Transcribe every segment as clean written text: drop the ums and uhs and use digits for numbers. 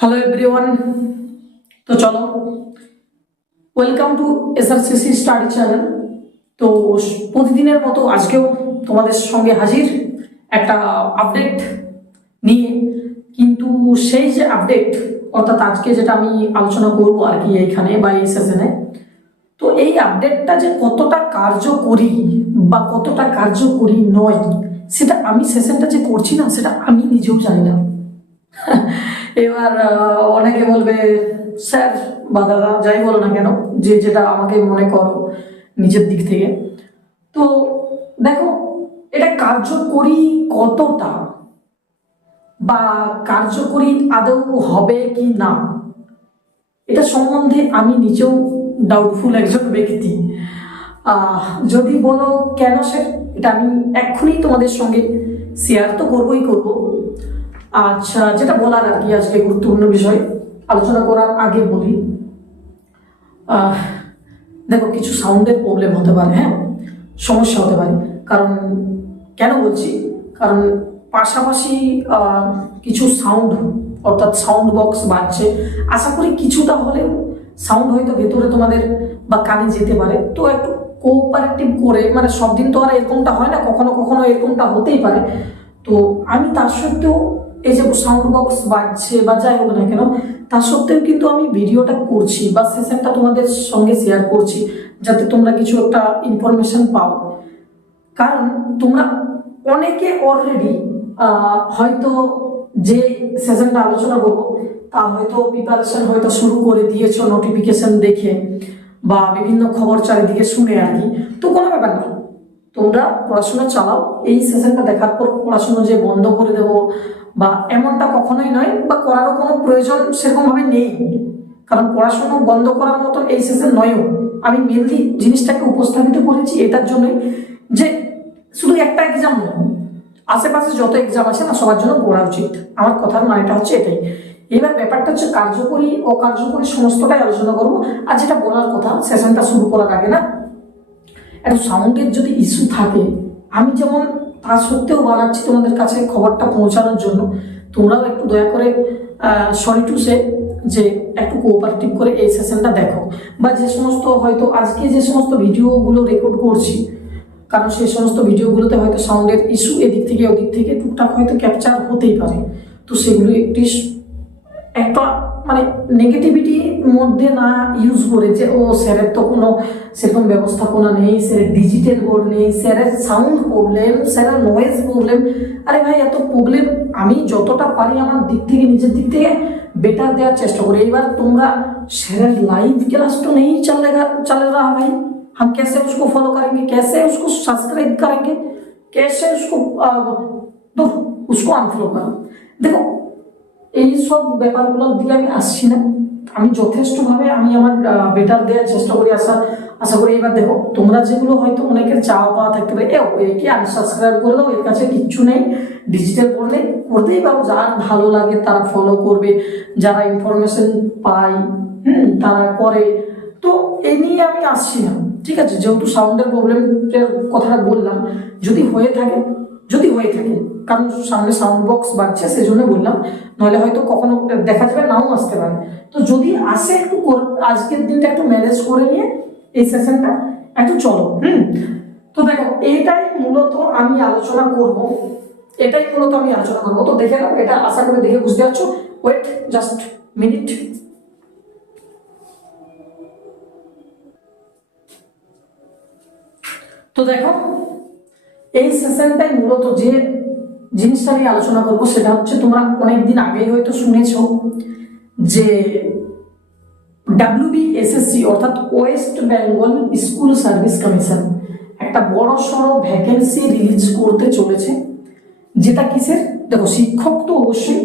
Hello everyone, তো চলো welcome to SRCC study channel. তো প্রতিদিনের মতো আজকেও তোমাদের সঙ্গে হাজির একটা আপডেট নিয়ে। কিন্তু সেই যে আপডেট অর্থাৎ আজকে যেটা আমি আলোচনা করব আর কি এইখানে বা এই সেশনে, তো এই আপডেটটা যে কতটা কার্যকরী বা কতটা কার্যকরী নয় সেটা আমি সেশনটা যে করছি না সেটা আমি নিজেও জানি না। এবার অনেকে বলবে স্যার বা দাদা যাই বলো না কেন, যে যেটা আমাকে মনে করো নিজের দিক থেকে। তো দেখো, এটা কার্যকরী কতটা বা কার্যকরী আদৌ হবে কি না, এটা সম্বন্ধে আমি নিজেও ডাউটফুল একজন ব্যক্তি। যদি বলো কেন স্যার, এটা আমি এক্ষুনি তোমাদের সঙ্গে শেয়ার তো করবোই করব। আচ্ছা, যেটা বলার আর কি আজকে গুরুত্বপূর্ণ বিষয় আলোচনা করার আগে বলি, দেখো কিছু সাউন্ডের প্রবলেম হতে পারে, হ্যাঁ সমস্যা হতে পারে। কারণ কেন বলছি, কারণ পাশাপাশি কিছু সাউন্ড অর্থাৎ সাউন্ড বক্স বাজছে। আশা করি কিছুটা হলেও সাউন্ড হয়তো ভেতরে তোমাদের বা কানে যেতে পারে। তো একটু কোঅপারেটিভ করে, মানে সব দিন তো আর এরকমটা হয় না, কখনো কখনো এরকমটা হতেই পারে। তো আমি তার সত্ত্বেও এই যে সাউন্ড বক্স বাজছে বা যাই হোক না কেন, তার সত্ত্বেও কিন্তু আমি ভিডিওটা করছি বা সেশনটা তোমাদের সঙ্গে শেয়ার করছি, যাতে তোমরা কিছু একটা ইনফরমেশন পাও। কারণ তোমরা অনেকে অলরেডি হয়তো যে সেশনটা আলোচনা করবো তা হয়তো প্রিপারেশন হয়তো শুরু করে দিয়েছো নোটিফিকেশন দেখে বা বিভিন্ন খবর চারিদিকে শুনে আর কি। তো কোনো ব্যাপার না, তোমরা পড়াশোনা চালাও। এই সেশনটা দেখার পর পড়াশোনা যে বন্ধ করে দেবো বা এমনটা কখনোই নয়, বা করারও কোনো প্রয়োজন সেরকমভাবে নেই। কারণ পড়াশোনা বন্ধ করার মতন এই সেশন নয়ও। আমি মেনলি জিনিসটাকে উপস্থাপিত করেছি এটার জন্যই যে শুধু একটা এক্সাম নয়, আশেপাশে যত এক্সাম আছে না সবার জন্য পড়া উচিত। আমার কথার মানেটা হচ্ছে এটাই। এবার ব্যাপারটা হচ্ছে কার্যকরী অকার্যকরী সমস্তটাই আলোচনা করবো। আর যেটা বলার কথা, সেশনটা শুরু করার আগে না, একটা সাউন্ডের যদি ইস্যু থাকে, আমি যেমন তা সত্ত্বেও বানাচ্ছি তোমাদের কাছে খবরটা পৌঁছানোর জন্য, তোমরাও একটু দয়া করে সরি টু সে যে একটু কোঅপারেটিভ করে এই সেশনটা দেখো। বা যে সমস্ত হয়তো আজকে যে সমস্ত ভিডিওগুলো রেকর্ড করছি, কারণ সেই সমস্ত ভিডিওগুলোতে হয়তো সাউন্ডের ইস্যু এদিক থেকে ওদিক থেকে টুকটাক হয়তো ক্যাপচার হতেই পারে। তো সেগুলো একটি একটা মানে নেগেটিভিটির মধ্যে না ইউজ করে যে ও স্যারের তো কোনো সেরকম ব্যবস্থাপনা নেই, স্যারের ডিজিটাল বোর্ড নেই, স্যারের সাউন্ড প্রবলেম, স্যারের নয়েজ প্রবলেম। আরে ভাই, এত প্রবলেম আমি যতটা পারি আমার দিক থেকে নিজের দিক থেকে বেটার দেওয়ার চেষ্টা করি। এবার তোমরা স্যারের लाइव क्लास तो नहीं चल रहा भाई, हम कैसे उसको फॉलो करेंगे, कैसे उसको सब्सक्राइब करेंगे, कैसे उसको तो उसको अनफॉलो करो। देखो এই সব ব্যাপারগুলো দিয়ে আমি আসছি না, আমি যথেষ্টভাবে আমি আমার বেটার দেওয়ার চেষ্টা করি। আশা করি। এবার দেখো, তোমরা যেগুলো হয়তো অনেকের চাওয়া পাওয়া থাকতে পারে, একে আনসাবস্ক্রাইব করে দাও, এর কাছে কিচ্ছু নেই, ডিজিটাল পড়লে করতেই পারো, যার ভালো লাগে তারা ফলো করবে, যারা ইনফরমেশন পায় তারা করে। তো এই নিয়ে আমি আসছি না, ঠিক আছে। যেহেতু সাউন্ডের প্রবলেমের কথাটা বললাম, যদি হয়ে থাকে কারণ সামনে সাউন্ড বক্স বাজছে সেজন্য বললাম, নইলে হয়তো কখনো দেখা যাবে নাও আসতে পারে। তো যদি আসে একটু আজকের দিনটা একটু ম্যানেজ করে নিয়ে এই সেশনটা একটু চলো। তো দেখো, এটাই মূলত আমি আলোচনা করব। তো দেখে নাও, এটা আশা করি দেখে বুঝতে পারছো। Wait just minute. তো দেখো, এই সেশনটাই মূলত যে জিনিসটা নিয়ে আলোচনা করবো সেটা হচ্ছে, তোমরা অনেকদিন আগেই হয়তো শুনেছ যে WBSSC অর্থাৎ West Bengal school service commission একটা বড় সড়ো ভ্যাকেন্সি রিলিজ করতে চলেছে। যেটা কিসের, দেখো শিক্ষক তো অবশ্যই,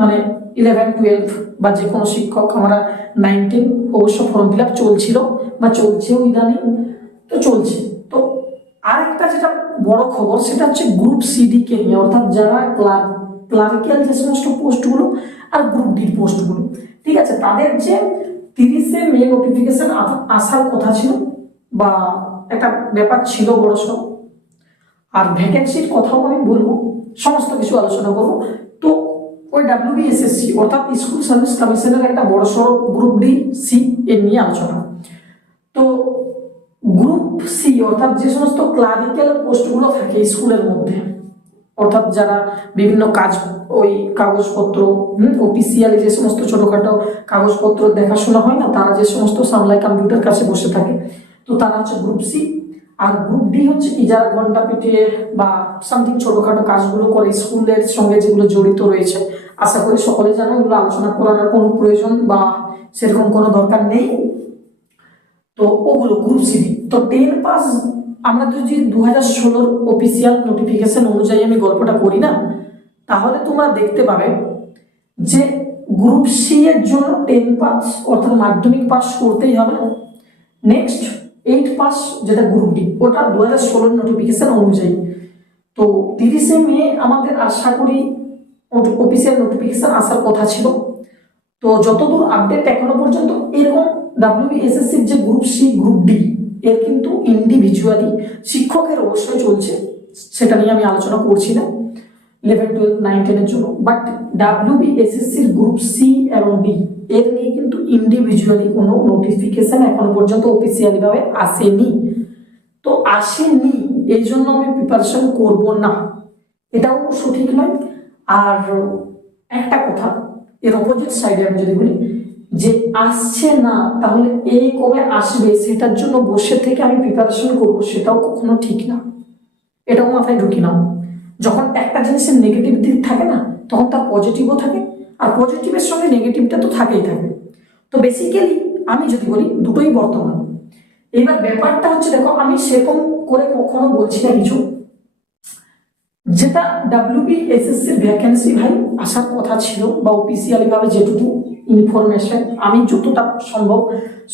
মানে 11-12 বা যে কোনো শিক্ষক, আমরা 19 অবশ্য ফর্ম ফিল আপ চলছিল বা চলছেও ইদানিং, তো চলছে। তো আর একটা যেটা বড় খবর সেটা হচ্ছে গ্রুপ সিডি কে নিয়ে, অর্থাৎ যারা ক্লারিক্যাল যে সমস্ত পোস্টগুলো আর গ্রুপ ডি পোস্টগুলো, ঠিক আছে, তাদের যে 30শে মে নোটিফিকেশন আসার কথা ছিল বা একটা ব্যাপার ছিল বড়সড়। আর ভ্যাকেন্সির কথাও আমি বলবো, সমস্ত কিছু আলোচনা করবো। তো ওই ডাব্লিউবিএসএসসি অর্থাৎ স্কুল সার্ভিস কমিশনের একটা বড়সড় গ্রুপ ডি সি এর নিয়ে আলোচনা। তো গ্রুপ সি অর্থাৎ যে সমস্ত ক্লারিক্যাল পোস্টগুলো থাকে স্কুলের মধ্যে, অর্থাৎ যারা বিভিন্ন কাজ, ওই কাগজপত্র অফিসিয়ালি যে সমস্ত ছোটখাটো কাগজপত্র দেখাশোনা হয় না, তারা যে সমস্ত সামলায় কম্পিউটার কাছে বসে থাকে, তো তারা হচ্ছে গ্রুপ সি। আর গ্রুপ ডি হচ্ছে কি যারা ঘন্টা পিটিয়ে বা সামথিং ছোটখাটো কাজগুলো করে স্কুলের সঙ্গে যেগুলো জড়িত রয়েছে। আশা করি সকলে জানো, এগুলো আলোচনা করার কোনো প্রয়োজন বা সেরকম কোনো দরকার নেই। তো ওগুলো গ্রুপ সি। তো 10 পাস আমরা যদি 2016 অফিসিয়াল নোটিফিকেশন অনুযায়ী আমি গল্পটা করি না, তাহলে তোমরা দেখতে পাবে যে গ্রুপ সি এর জন্য 10 পাস অর্থাৎ মাধ্যমিক পাস করতেই হবে। নেক্সট 8 পাস যেটা গ্রুপ ডি, ওটা 2016 নোটিফিকেশন অনুযায়ী। তো 30শে মে আমাদের আশা করি অফিসিয়াল নোটিফিকেশন আসার কথা ছিল। তো যতদূর আপডেট এখনো পর্যন্ত এরকম ডাব্লিউবিএসএসসির যে গ্রুপ সি গ্রুপ ডি এর কিন্তু ইন্ডিভিজুয়ালি শিক্ষকের অবশ্যই চলছে, সেটা নিয়ে আমি আলোচনা করছি না 11, 12, 9, 10 এর জন্য। বাট ডাব্লিউবিএসএসসির গ্রুপ সি এবং ডি এর নিয়ে কিন্তু ইন্ডিভিজুয়ালি কোনো নোটিফিকেশন এখনো পর্যন্ত অফিসিয়ালি ভাবে আসেনি। তো আসেনি এই জন্য আমি প্রিপারেশন করব না, এটাও সঠিক নয়। আর একটা কথা, এর অপোজিট সাইডে আমি যদি বলি যে আসছে না, তাহলে এই কবে আসবে সেটার জন্য বসে থেকে আমি প্রিপারেশন করব, সেটাও কখনো ঠিক না। এটাও মাথায় ঢুকি নাও। যখন একটা জিনিসের নেগেটিভ দিক থাকে না, তখন তার পজিটিভও থাকে, আর পজিটিভের সঙ্গে নেগেটিভটা তো থাকেই থাকে। তো বেসিক্যালি আমি যদি বলি দুটোই বর্তমান। এবার ব্যাপারটা হচ্ছে, দেখো আমি সেরকম করে কখনো বলছি না কিছু, যেটা ডাব্লিউবিএসএসসির ভ্যাকেন্সি ভাই আসার কথা ছিল বা অফিসিয়ালি ভাবে যেটুকু ইনফরমেশন আমি যতটা সম্ভব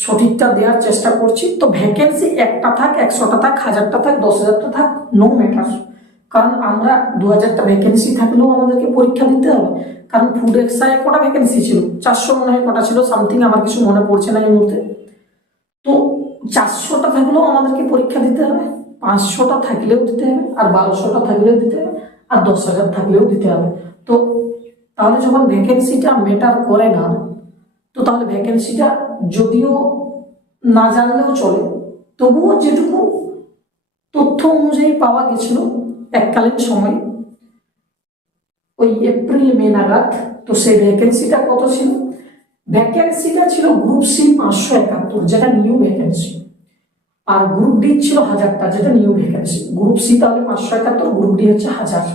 সঠিকটা দেওয়ার চেষ্টা করছি। তো ভ্যাকেন্সি একটা থাক, 100টা থাক, 1000টা থাক, 10,000টা থাক, নো ম্যাটার। কারণ আমরা 2000টা ভ্যাকেন্সি থাকলেও আমাদেরকে পরীক্ষা দিতে হবে। কারণ ফুড এক্সায় কটা ভ্যাকেন্সি ছিল, 400 মনে হয় কটা ছিল সামথিং, আমার কিছু মনে পড়ছে না এই মুহূর্তে। তো 400টা থাকলেও আমাদেরকে পরীক্ষা দিতে হবে, 500টা থাকলেও দিতে হবে, আর 1200টা থাকলেও দিতে হবে, আর 10,000 থাকলেও দিতে হবে। তো তাহলে যখন ভ্যাকেন্সিটা ম্যাটার করে না, তো তাহলে ভ্যাকেন্সিটা যদিও না জানলেও চলে, তবুও যেটুকু তথ্য অনুযায়ী পাওয়া গেছিল এককালীন সময় ওই এপ্রিল মে নাগাদ, তো সেই ভ্যাকেন্সিটা কত ছিল? ভ্যাকেন্সিটা ছিল গ্রুপ সি 571, যেটা নিউ ভ্যাকেন্সি, আর গ্রুপ ডি ছিল 1000টা, যেটা নিউ ভ্যাকেন্সি। গ্রুপ সি তাহলে 571, গ্রুপ ডি হচ্ছে 1000।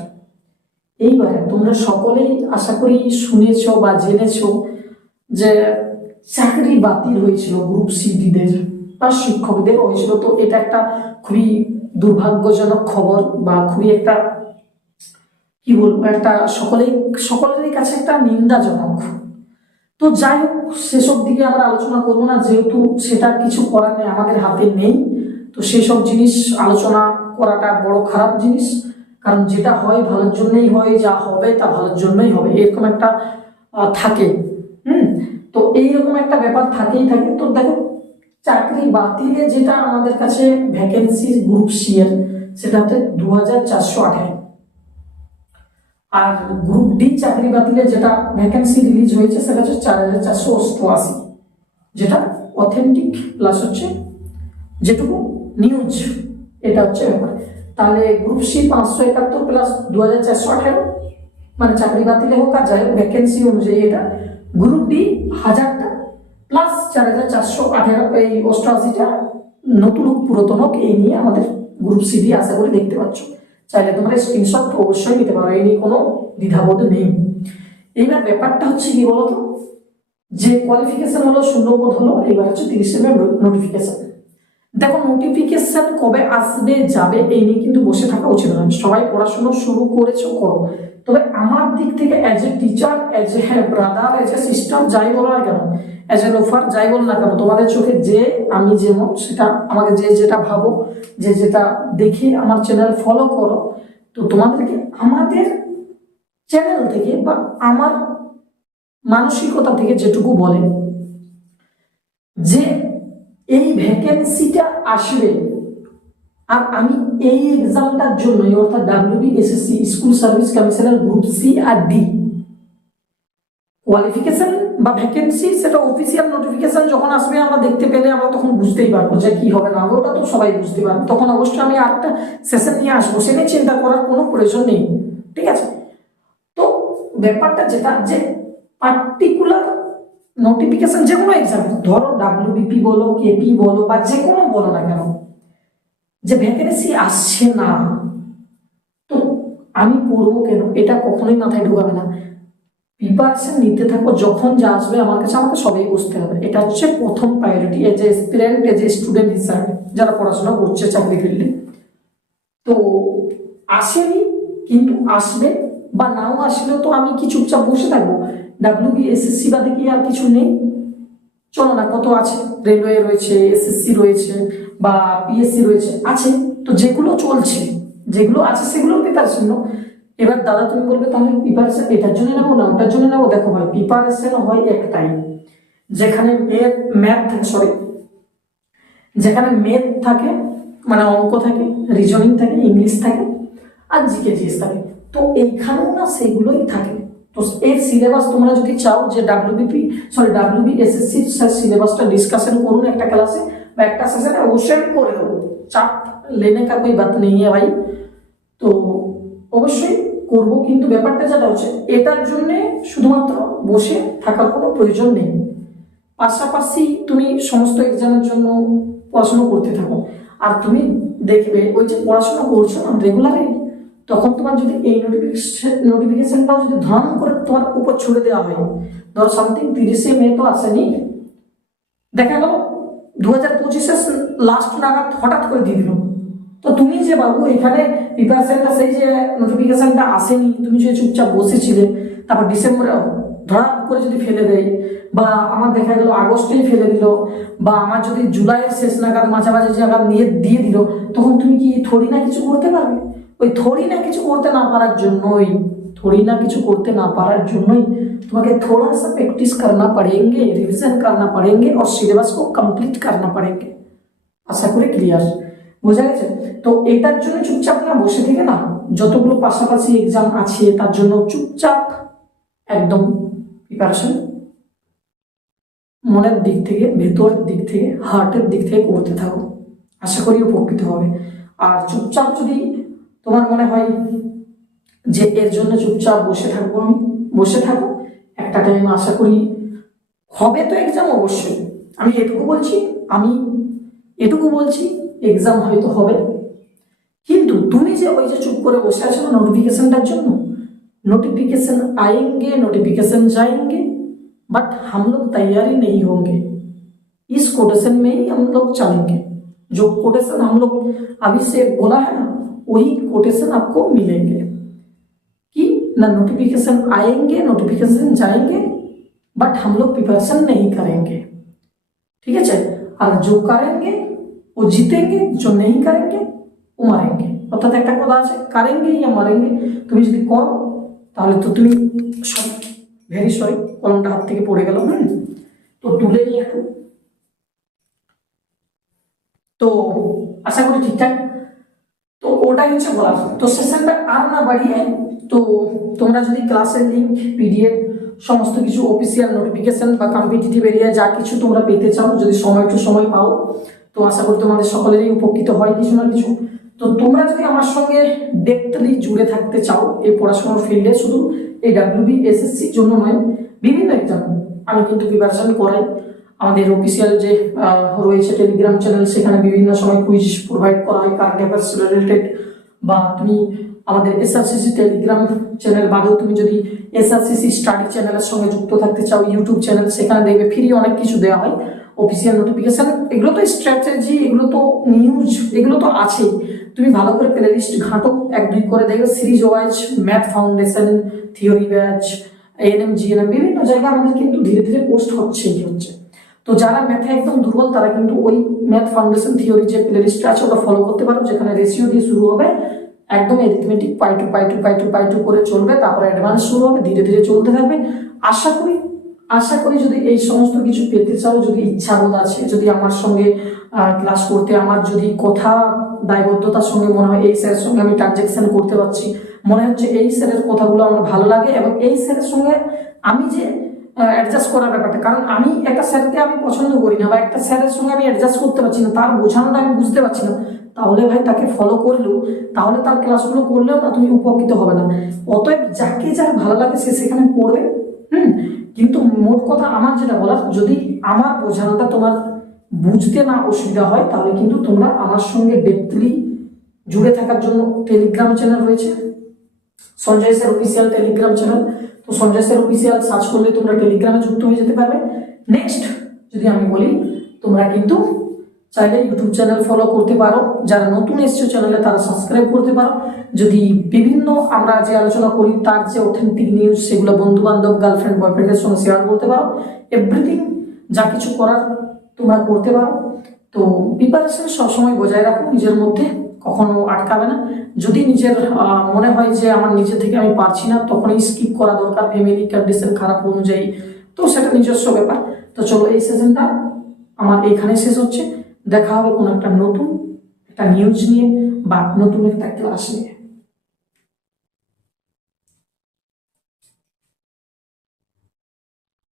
এইবারে তোমরা সকলেই আশা করি শুনেছ বা জেনেছ যে চাকরি বাতিল হয়েছিল গ্রুপ সি ডিদের বা শিক্ষকদের হয়েছিল। তো এটা একটা খুবই দুর্ভাগ্যজনক খবর বা খুবই একটা কি বলবো, একটা সকলেরই কাছে একটা নিন্দাজনক। তো যাই হোক, সেসব দিকে আমরা আলোচনা করবো না, যেহেতু সেটা কিছু করার নেই, আমাদের হাতে নেই। তো সেসব জিনিস আলোচনা করাটা বড় খারাপ জিনিস, কারণ যেটা হয় ভালোর জন্যই হয়, যা হবে তা ভালোর জন্যই হবে, এরকম একটা থাকে। তো এইরকম একটা ব্যাপার থাকেই থাকে। তো দেখো, চাকরি বাতিলে যেটা আমাদের কাছে ভ্যাকেন্সি গ্রুপ সি এর, সেটা হচ্ছে 2418, আর গ্রুপ ডি চাকরি বাতিলে যেটা ভ্যাকেন্সি রিলিজ হয়েছে সেটা হচ্ছে 4488, যেটা অথেন্টিক প্লাস হচ্ছে যেটুকু নিউজ, এটা হচ্ছে ব্যাপার। তাহলে গ্রুপ সি 571 প্লাস 2418, মানে চাকরি বাতিলে হোক আর যাই হোক ভ্যাকেন্সি অনুযায়ী এটা। গ্রুপ ডি 1000টা প্লাস 4418, এই 88টা নতুন হোক পুরাতন হোক, এই নিয়ে আমাদের গ্রুপ সি ডি আশা করি দেখতে পাচ্ছ। চাইলে তোমরা স্ক্রিনশট অবশ্যই নিতে পারো, এই নিয়ে কোনো দ্বিধাবোধ নেই। এইবার ব্যাপারটা হচ্ছে কি বলতো, যে কোয়ালিফিকেশন হলো, শূন্যপদ হলো, এবার হচ্ছে 30শে মে নোটিফিকেশন। দেখো নোটিফিকেশন কবে আসবে যাবে এই নিয়ে কিন্তু বসে থাকা উচিত নয়। সবাই পড়াশোনা শুরু করেছো, করো। তবে আমার দিক থেকে as a teacher, as a brother, as a sister, যাই বলো না কেন, অ্যাজ এ লোফার, যাই বল না কেন, তোমাদের চোখে যে আমি যেমন, সেটা আমাকে যে যেটা ভাবো, যে যেটা দেখে আমার চ্যানেল ফলো করো, তো তোমাদেরকে আমাদের চ্যানেল থেকে বা আমার মানসিকতা থেকে যেটুকু বলে যে এই ভ্যাকেন্সিটা আসবে, আর আমি এই এক্সামটার জন্য অর্থাৎ ডাব্লিউবিএসএসসি স্কুল সার্ভিস কমিশনের গ্রুপ সি আর ডি কোয়ালিফিকেশন বা ভ্যাকেন্সি সেটা অফিসিয়াল নোটিফিকেশন যখন আসবে আমরা দেখতে পেলে আমরা তখন বুঝতেই পারবো যে কি হবে না হবে, ওটা তো সবাই বুঝতে পারবে। তখন অবশ্যই আমি আরেকটা সেশন নিয়ে আসবো, সে নিয়ে চিন্তা করার কোনো প্রয়োজন নেই, ঠিক আছে। তো ব্যাপারটা যেটা যে পার্টিকুলার নোটিফিকেশন যে কোনো এক্সাম, ধরো ডাব্লিউবিপি বলো, কেপি বলো, বা যে কোনো বলো না কেন, যে ভ্যাকেন্সি আসছে না তো আমি পড়বো কেন, এটা কখনোই মাথায় ঢোকাবে না। প্রিপারেশন নিতে থাকো, যখন যা আসবে আমার কাছে আমাকে সবই বুঝতে হবে। এটা হচ্ছে প্রথম priority as a aspirant, as a student হিসাবে যারা পড়াশোনা করছে চাকরি ফিল্ডে। তো আসেনি কিন্তু আসবে, বা নাও আসলেও তো আমি কি চুপচাপ বসে থাকবো? ডাব্লিউবি এসএসসি বাদে কি আর কিছু নেই? চলো না, কত আছে, রেলওয়ে রয়েছে, এসএসসি রয়েছে, বা পিএসসি রয়েছে, আছে। তো যেগুলো চলছে, যেগুলো আছে সেগুলোর প্রিপারেশন নাও। এবার দাদা তুমি বলবে তাহলে প্রিপারেশন এটার জন্য নেবো না ওটার জন্য নেবো। দেখো ভাই, প্রিপারেশন হয় একটাই, যেখানে যেখানে ম্যাথ থাকে, মানে অঙ্ক থাকে, রিজনিং থাকে, ইংলিশ থাকে, আর জিকে জিএস থাকে। তো এইখানেও না সেগুলোই থাকে। তো এর সিলেবাস তোমরা যদি চাও যে ডাব্লিউবি এসএসসি সিলেবাসটা ডিসকাশন করুন একটা ক্লাসে বা একটা সেশনে, অবশ্যই আমি করে দেবো। চাপ লেনে কা কোই বাত নেই ভাই। তো অবশ্যই করব, কিন্তু ব্যাপারটা যেটা হচ্ছে এটার জন্য শুধুমাত্র বসে থাকার কোনো প্রয়োজন নেই। পাশাপাশি তুমি সমস্ত এক্সামের জন্য পড়াশোনা করতে থাকো, আর তুমি দেখবে ওই যে পড়াশোনা করছো না রেগুলারলি, তখন তোমার যদি এই নোটিফিকেশনটাও যদি ধরাম করে তোমার উপর ছুড়ে দেওয়া হয়, ধরো সামথিং 30শে মে তো আসেনি, দেখা গেল 2025-এর লাস্ট নাগাদ হঠাৎ করে দিয়ে দিল, তো তুমি যে বাবু এখানে প্রিপারেশনটা, সেই যে নোটিফিকেশনটা আসেনি, তুমি যে চুপচাপ বসেছিলে, তারপর ডিসেম্বরে ধরা করে যদি ফেলে দেয়, বা আমার দেখা গেল আগস্টেই ফেলে দিল, বা আমার যদি জুলাইয়ের শেষ নাগাদ মাঝামাঝি নাগাদ নিয়ে দিয়ে দিল, তখন তুমি কি থোড়ি না কিছু করতে পারবে? ওই থোড়ি না কিছু করতে না পারার জন্যই তোমাকে थोड़ा सा प्रैक्टिस करना पड़ेंगे, रिवीजन करना पड़ेंगे और सिलेबस को कंप्लीट करना पड़ेंगे। আশা করি ক্লিয়ার, বোঝা গেছে? তো এটার জন্য চুপচাপ না বসে থেকে না, যতগুলো পাশাপাশি এক্সাম আছে তার জন্য চুপচাপ একদম প্রিপারেশন মনের দিক থেকে, ভেতরের দিক থেকে, হার্টের দিক থেকে করতে থাকো, আশা করি উপকৃত হবে। আর চুপচাপ যদি তোমার মনে হয় যে এর জন্য চুপচাপ বসে থাকবো, আমি বসে থাকো, একটা টাইম আশা করি হবে তো এক্সাম অবশ্যই। আমি এটুকু বলছি এক্সাম হয়তো হবে, কিন্তু তুমি যে ওই যে চুপ করে বসে আছো না নোটিফिकेशनটার জন্য, नोटिफिकेशन आएंगे, नोटिफिकेशन जाएंगे, बट हम लोग तैयारी नहीं होंगे। इस कोटेशन में ही हम लोग चलेंगे। जो कोटेशन हम लोग अभी से बोला है ना, वही कोटेशन आपको मिलेंगे कि ना नोटिफिकेशन आएंगे, नोटिफिकेशन जाएंगे, बट हम लोग प्रिपरेशन नहीं करेंगे। ठीक है चल, और जो करेंगे वो जीतेंगे, जो नहीं करेंगे वो मरेंगे। অর্থাৎ একটা কথা আছে, কারেঙ্গে ইয়া মারেঙ্গে। তুমি যদি করো তাহলে তো তুমি ভেরি সরি, কলমটা হাত থেকে পড়ে গেল, তো তুলে নিয়ে একটু। তো আশা করি ঠিকঠাক, তো ওটাই হচ্ছে বলার। তো সেশনটা আর না বাড়িয়ে, তো তোমরা যদি ক্লাসের লিঙ্ক, পিডিএফ, সমস্ত কিছু অফিসিয়াল নোটিফিকেশন বা কম্পিটিটিভ এরিয়া যা কিছু তোমরা পেতে চাও, যদি একটু সময় পাও, তো আশা করি তোমাদের সকলেরই উপকৃত হয় কিছু না কিছু। তো তোমরা যদি আমার সঙ্গে ডেপথলি জুড়ে থাকতে চাও এই পড়াশোনার ফিল্ডে, শুধু এই ডাব্লিউবি এসএসসির জন্য নয়, বিভিন্ন এক্সাম আমি কিন্তু প্রিপারেশন করাই। আমাদের অফিসিয়াল যে রয়েছে টেলিগ্রাম চ্যানেল, সেখানে বিভিন্ন সময় কুইজ প্রোভাইড করা হয় কারেন্ট অ্যাফেয়ার্স রিলেটেড, বা তুমি আমাদের এসআরসিসি টেলিগ্রাম চ্যানেল বাদেও তুমি যদি এসআরসিসি স্টাডি চ্যানেলের সঙ্গে যুক্ত থাকতে চাও, ইউটিউব চ্যানেল, সেখানে দেখবে ফ্রি অনেক কিছু দেওয়া হয়, অফিসিয়াল নোটিফিকেশন, এগুলো তো স্ট্র্যাটেজি, এগুলো তো নিউজ, এগুলো তো আছেই। তুমি ভালো করে প্লে লিস্ট ঘাঁটো, 1-2 করে দেখবে, series wise math foundation, theory batch, ANM, GNM, বিভিন্ন জায়গায় আমাদের কিন্তু ধীরে ধীরে পোস্ট হচ্ছে। তো যারা ম্যাথে একদম দুর্বল তারা কিন্তু ওই ম্যাথ ফাউন্ডেশন থিওরি যে প্লে লিস্টটা আছে ওটা ফলো করতে পারো, যেখানে রেশিও দিয়ে শুরু হবে, একদম অ্যারিথমেটিক পাই টু করে চলবে, তারপরে অ্যাডভান্স শুরু হবে, ধীরে ধীরে চলতে থাকবে। আশা করি যদি এই সমস্ত কিছু পেতে চাও, যদি ইচ্ছাবোধ আছে, যদি আমার সঙ্গে ক্লাস করতে, আমার যদি কথা দায়বদ্ধতার সঙ্গে মনে হয় এই স্যারের সঙ্গে আমি ট্রানজ্যাকশন করতে পারছি, মনে হচ্ছে এই স্যারের কথাগুলো আমার ভালো লাগে, এবং এই স্যারের সঙ্গে আমি যে অ্যাডজাস্ট করার ব্যাপারটা, কারণ আমি একটা স্যারকে আমি পছন্দ করি না বা একটা স্যারের সঙ্গে আমি অ্যাডজাস্ট করতে পারছি না, তার বোঝানোটা আমি বুঝতে পারছি না, তাহলে ভাই তাকে ফলো করলেও, তাহলে তার ক্লাসগুলো করলেও না তুমি উপকৃত হবে না। অতএব যাকে যার ভালো লাগে সে সেখানে পড়বে। কিন্তু মোট কথা আমার যেটা বলার, যদি আমার বোঝানোটা তোমার বুঝতে না অসুবিধা হয়, তাহলে কিন্তু তোমরা আমার সঙ্গে ডেপথলি জুড়ে থাকার জন্য টেলিগ্রাম চ্যানেল রয়েছে, Sanjay sir official Telegram channel. তো সঞ্জয় স্যার অফিসিয়াল সার্চ করলে তোমরা টেলিগ্রামে যুক্ত হয়ে যেতে পারবে। নেক্সট যদি আমি বলি, তোমরা কিন্তু চাইলে ইউটিউব চ্যানেল ফলো করতে পারো, যারা নতুন এসছো চ্যানেলে তারা সাবস্ক্রাইব করতে পারো। যদি বিভিন্ন আমরা যে আলোচনা করি তার যে অথেন্টিক নিউজ সেগুলো বন্ধু বান্ধব, গার্লফ্রেন্ড, বয়ফ্রেন্ডের সঙ্গে শেয়ার করতে পারো। এভরিথিং যা কিছু করার তোমরা করতে পারো। তো প্রিপারেশন সবসময় বজায় রাখো নিজের মধ্যে, কখনো আটকাবে না। যদি নিজের মনে হয় যে আমার নিজে থেকে আমি পারছি না, তখনই স্কিপ করা দরকার, ফ্যামিলি কন্ডিশন খারাপ অনুযায়ী, তো সেটা নিজস্ব ব্যাপার। তো চলো এই সেশনটা আমার এইখানে শেষ হচ্ছে। দেখা হবে কোনো একটা নতুন একটা নিউজ নিয়ে বা নতুন একটা ক্লাস নিয়ে।